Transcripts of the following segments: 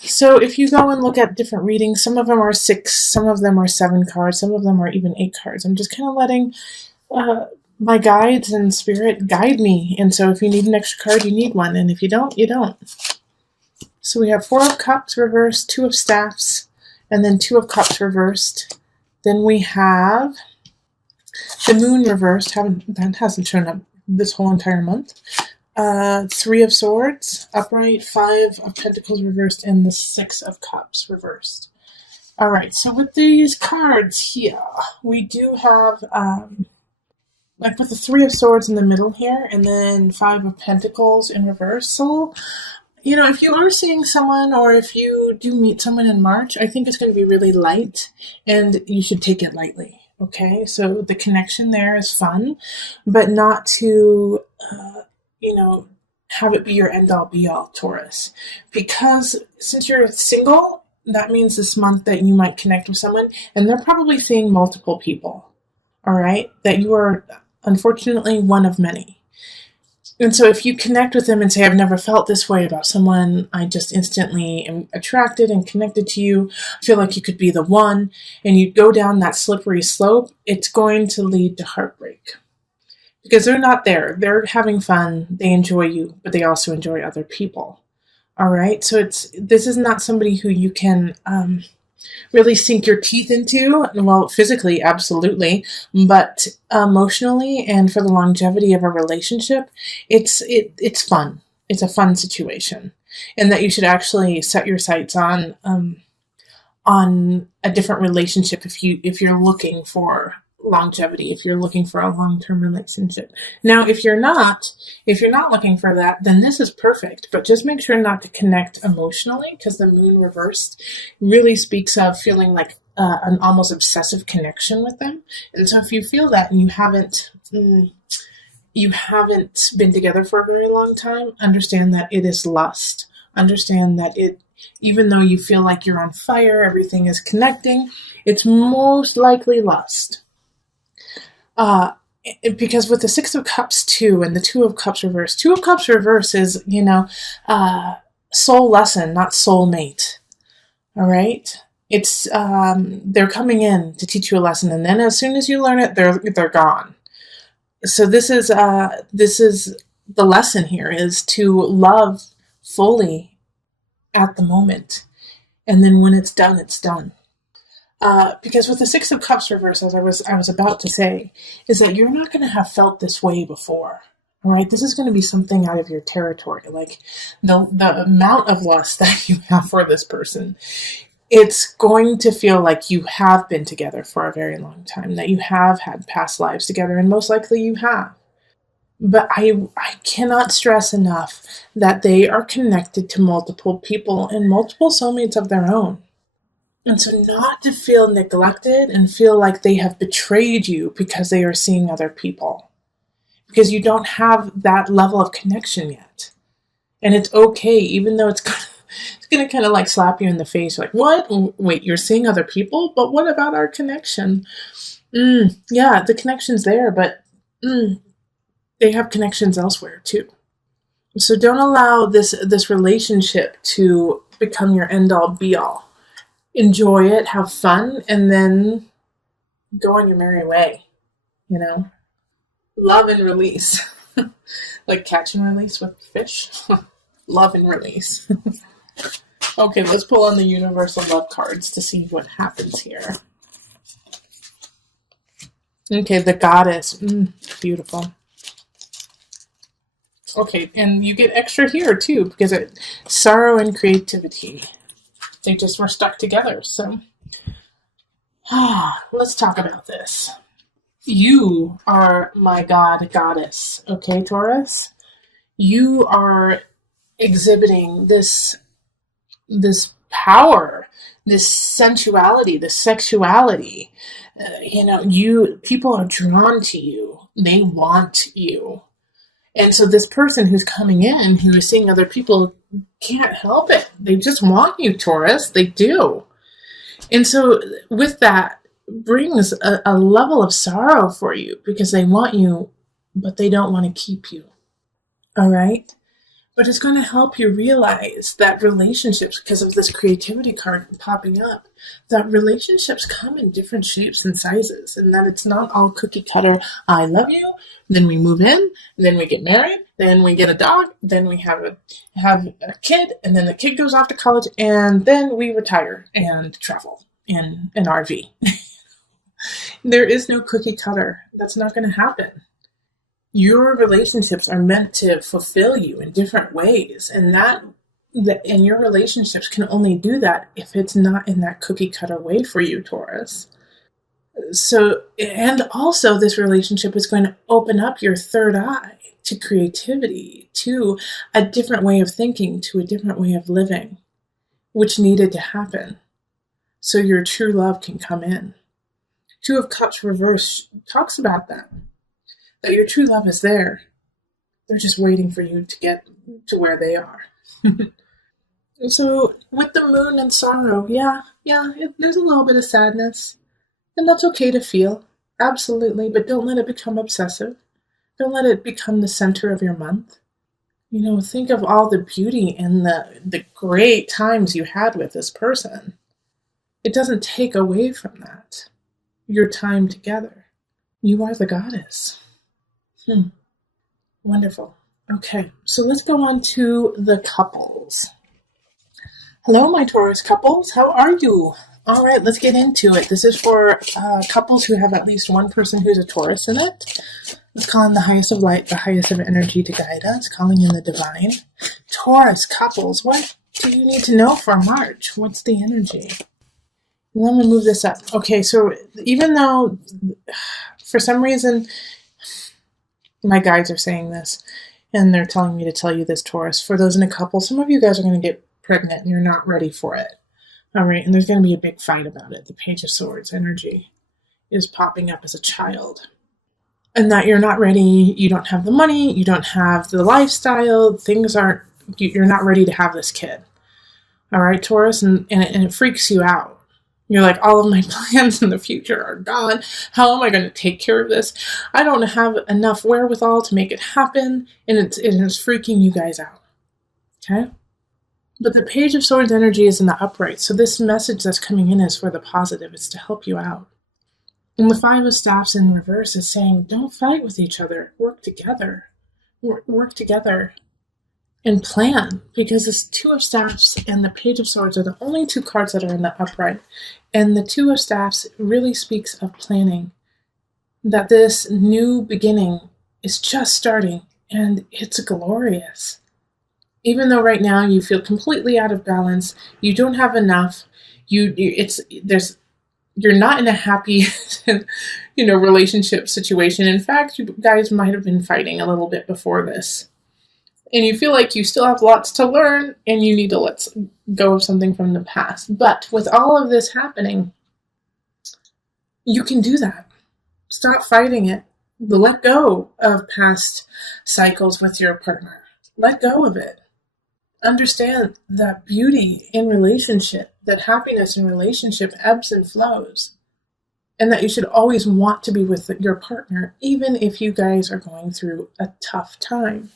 So if you go and look at different readings, some of them are 6, some of them are 7 cards, some of them are even 8 cards. I'm just kind of letting uh, my guides and spirit guide me. And so if you need an extra card, you need one. And if you don't, you don't. So we have 4 of Cups reversed, 2 of Staffs, and then 2 of Cups reversed. Then we have the Moon reversed. That hasn't shown up this whole entire month. 3 of Swords upright, 5 of Pentacles reversed, and the 6 of Cups reversed. All right, so with these cards here, we do have like with the 3 of Swords in the middle here, and then 5 of Pentacles in reversal. You know, if you are seeing someone, or if you do meet someone in March, I think it's going to be really light, and you should take it lightly. Okay, so the connection there is fun, but not to have it be your end all be all, Taurus. Because since you're single, that means this month that you might connect with someone, and they're probably seeing multiple people. All right, that you are unfortunately one of many. And so if you connect with them and say, I've never felt this way about someone, I just instantly am attracted and connected to you, I feel like you could be the one, and you go down that slippery slope, it's going to lead to heartbreak. Because they're not there. They're having fun. They enjoy you, but they also enjoy other people. All right? So this is not somebody who you can really sink your teeth into. Well, physically, absolutely. But emotionally and for the longevity of a relationship, it's fun. It's a fun situation. And that you should actually set your sights on a different relationship if you're looking for longevity, if you're looking for a long-term relationship. Now, if you're not looking for that, then this is perfect, but just make sure not to connect emotionally, because the Moon reversed really speaks of feeling like an almost obsessive connection with them. And so if you feel that and you haven't been together for a very long time, understand that it is lust. Understand that even though you feel like you're on fire, everything is connecting, it's most likely lust. Because with the 6 of Cups too, and the 2 of Cups reverse, 2 of Cups reverse is, soul lesson, not soulmate. All right? It's, they're coming in to teach you a lesson, and then as soon as you learn it, they're gone. So this is the lesson here, is to love fully at the moment. And then when it's done, it's done. Because with the 6 of Cups reverse, as I was about to say, is that you're not going to have felt this way before. All right, this is going to be something out of your territory. Like the amount of lust that you have for this person, it's going to feel like you have been together for a very long time, that you have had past lives together, and most likely you have. But I cannot stress enough that they are connected to multiple people and multiple soulmates of their own. And so not to feel neglected and feel like they have betrayed you because they are seeing other people. Because you don't have that level of connection yet. And it's okay, even though it's going to kind of like slap you in the face. Like, what? Wait, you're seeing other people? But what about our connection? Yeah, the connection's there, but they have connections elsewhere too. So don't allow this relationship to become your end-all be-all. Enjoy it, have fun, and then go on your merry way. Love and release. Like catch and release with fish. Love and release. Okay, let's pull on the universal love cards to see what happens here. Okay, the Goddess. Beautiful. Okay, and you get extra here too, because sorrow and creativity. They just were stuck together. So let's talk about this. You are my goddess. Okay, Taurus? You are exhibiting this power, this sensuality, this sexuality. People are drawn to you. They want you. And so this person who's coming in, who is seeing other people, can't help it. They just want you, Taurus. They do. And so with that brings a level of sorrow for you, because they want you, but they don't want to keep you. All right? But it's going to help you realize that relationships, because of this creativity card popping up, that relationships come in different shapes and sizes, and that it's not all cookie cutter. I love you, then we move in, then we get married, then we get a dog, then we have a kid, and then the kid goes off to college, and then we retire and travel in an RV. There is no cookie cutter. That's not going to happen. Your relationships are meant to fulfill you in different ways, and and your relationships can only do that if it's not in that cookie cutter way for you, Taurus. So, and also this relationship is going to open up your third eye to creativity, to a different way of thinking, to a different way of living, which needed to happen so your true love can come in. Two of Cups reverse talks about that your true love is there. They're just waiting for you to get to where they are. So with the moon and sorrow, there's a little bit of sadness. And that's okay to feel. Absolutely. But don't let it become obsessive. Don't let it become the center of your month. Think of all the beauty and the great times you had with this person. It doesn't take away from that. Your time together. You are the goddess. Wonderful. Okay, so let's go on to the couples. Hello, my Taurus couples. How are you? All right, let's get into it. This is for couples who have at least one person who's a Taurus in it. Let's call in the highest of light, the highest of energy to guide us, calling in the divine. Taurus couples, what do you need to know for March? What's the energy? Let me move this up. Okay, so even though for some reason my guides are saying this, and they're telling me to tell you this, Taurus. For those in a couple, some of you guys are going to get pregnant and you're not ready for it. All right, and there's going to be a big fight about it. The Page of Swords energy is popping up as a child. And that you're not ready, you don't have the money, you don't have the lifestyle, you're not ready to have this kid. All right, Taurus, and it freaks you out. You're like, all of my plans in the future are gone. How am I going to take care of this? I don't have enough wherewithal to make it happen. And it is freaking you guys out. Okay? But the Page of Swords energy is in the upright. So this message that's coming in is for the positive. It's to help you out. And the Five of Staffs in reverse is saying, don't fight with each other. Work together. Work together. And plan, because this Two of Staffs and the Page of Swords are the only two cards that are in the upright. And the Two of Staffs really speaks of planning, that this new beginning is just starting, and it's glorious. Even though right now you feel completely out of balance, you don't have enough, you're not in a happy, relationship situation. In fact, you guys might have been fighting a little bit before this. And you feel like you still have lots to learn and you need to let go of something from the past. But with all of this happening, you can do that. Stop fighting it. Let go of past cycles with your partner. Let go of it. Understand that beauty in relationship, that happiness in relationship ebbs and flows. And that you should always want to be with your partner, even if you guys are going through a tough time.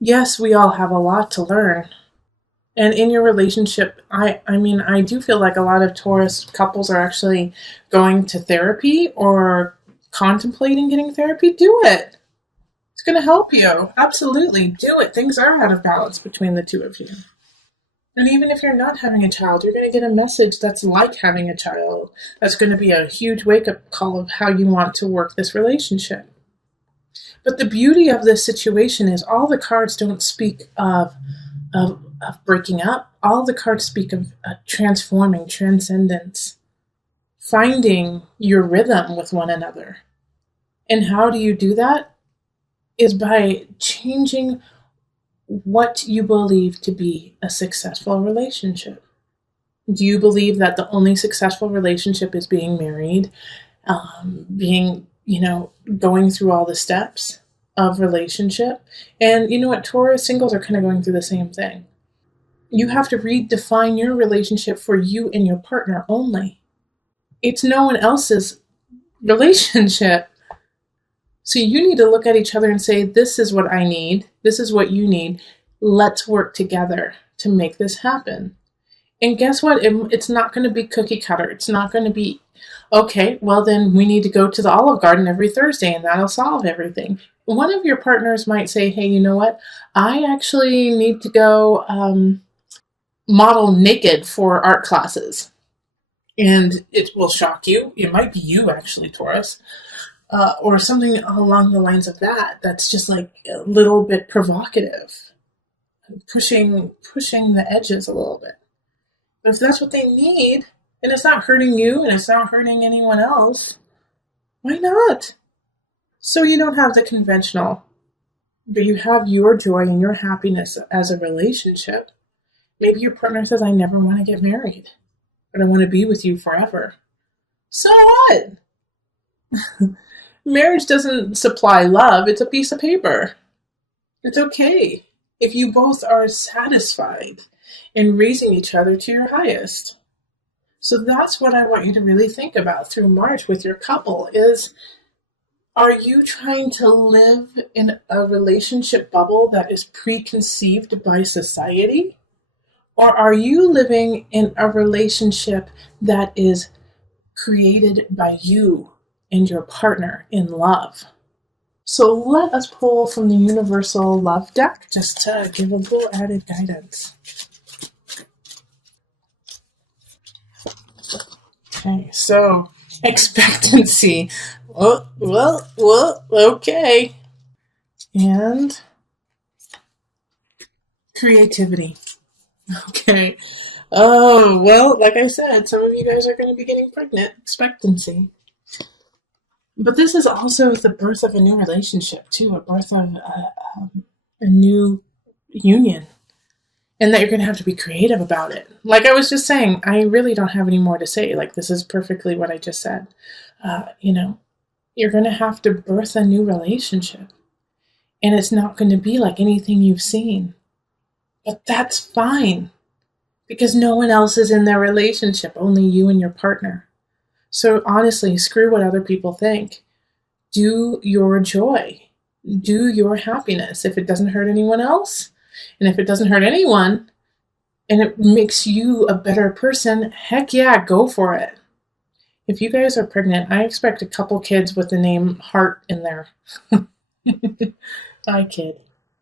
Yes, we all have a lot to learn. And in your relationship, I do feel like a lot of Taurus couples are actually going to therapy or contemplating getting therapy. Do it. It's going to help you. Absolutely. Do it. Things are out of balance between the two of you. And even if you're not having a child, you're going to get a message that's like having a child. That's going to be a huge wake-up call of how you want to work this relationship. But the beauty of this situation is all the cards don't speak of breaking up. All the cards speak of transforming, transcendence, finding your rhythm with one another. And how do you do that? Is by changing what you believe to be a successful relationship. Do you believe that the only successful relationship is being married, going through all the steps of relationship? And you know what? Taurus singles are kind of going through the same thing. You have to redefine your relationship for you and your partner only. It's no one else's relationship. So you need to look at each other and say, this is what I need. This is what you need. Let's work together to make this happen. And guess what? It's not going to be cookie cutter. It's not going to be, okay, well, then we need to go to the Olive Garden every Thursday and that'll solve everything. One of your partners might say, hey, you know what? I actually need to go model naked for art classes. And it will shock you. It might be you, actually, Taurus, or something along the lines of that. That's just like a little bit provocative, pushing the edges a little bit. But if that's what they need, and it's not hurting you and it's not hurting anyone else, why not? So you don't have the conventional, but you have your joy and your happiness as a relationship. Maybe your partner says, I never want to get married, but I want to be with you forever. So what? Marriage doesn't supply love, it's a piece of paper. It's okay if you both are satisfied in raising each other to your highest. So that's what I want you to really think about through March with your couple is, are you trying to live in a relationship bubble that is preconceived by society? Or are you living in a relationship that is created by you and your partner in love? So let us pull from the Universal Love deck just to give a little added guidance. Okay, so expectancy. Well, okay. And creativity. Okay. Oh, well, like I said, some of you guys are going to be getting pregnant. Expectancy. But this is also the birth of a new relationship, too, a birth of a new union. And that you're going to have to be creative about it. Like I was just saying, I really don't have any more to say. Like, this is perfectly what I just said. You're going to have to birth a new relationship. And it's not going to be like anything you've seen. But that's fine. Because no one else is in their relationship, only you and your partner. So honestly, screw what other people think. Do your joy. Do your happiness. If it doesn't hurt anyone else, and if it doesn't hurt anyone, and it makes you a better person, heck yeah, go for it. If you guys are pregnant, I expect a couple kids with the name Heart in there. I kid.